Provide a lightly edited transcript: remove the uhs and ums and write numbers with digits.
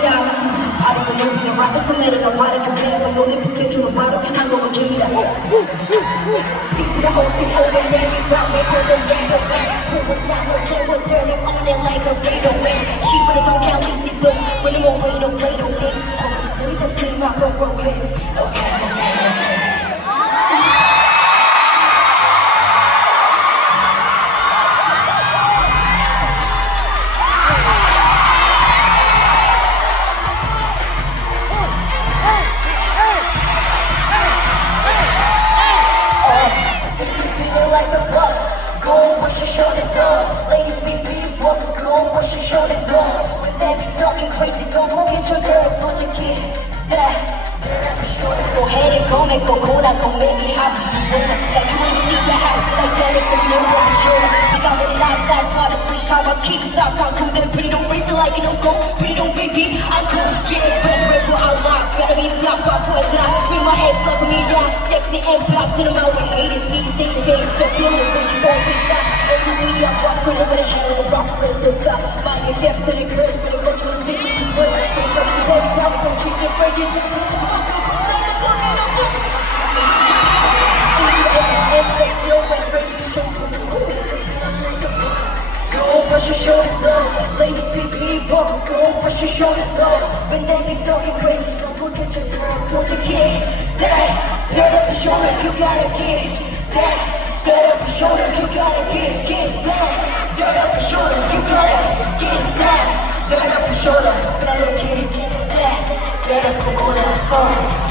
지나가 아래도 높이는 라고 소매를 와라 그대로 너네 붙여주는 바로 축한 거고 즐기라 Stick to the whole thing over and then we drop it over and then go back Pull down, we'll turn it on it like a fatal man Keep with it to count easy flow When it won't rain, don't play no games We just clean my road, okay Like the bus, go on, push your shoulders off. Ladies, big bosses, go on, push your shoulders off. When they be talking crazy, don't forget your girl, don't you get that? Dirty for sure. Go ahead and come and COCONA, go make it happen if you wanna. Like you wanna see that happen, like Dennis, if you know what the shoulder. We got really loud, that private switch time, I kicks out, can't do that. Pretty don't break me like it don't go, pretty don't break me. I could get best rapper, I lock. Gotta be top, I put down. With my ex love for me down. Exit and pass to the mouth with haters, niggas think the game. Don't feel it, bitch, you won't with that. All this media, boss, we're over the hell of the rock for the sky. My gift to the curse, for the coach, wanna speak me these words. For the coach, cause every time we go cheat, the friend is gonna take it to us. So come take a look at the book. See you and stay feel what's ready to show. Go on, push your shoulders off. Ladies, big bosses, go on, push your shoulders off. When they be talking crazy, don't forget your girl, don't you get that? Dirt up your shoulder, you gotta get that. Dirt up your shoulder, you gotta get that. Dirt up your shoulder, you gotta get that. Dirt up your shoulder, better get that. Get up, COCONA,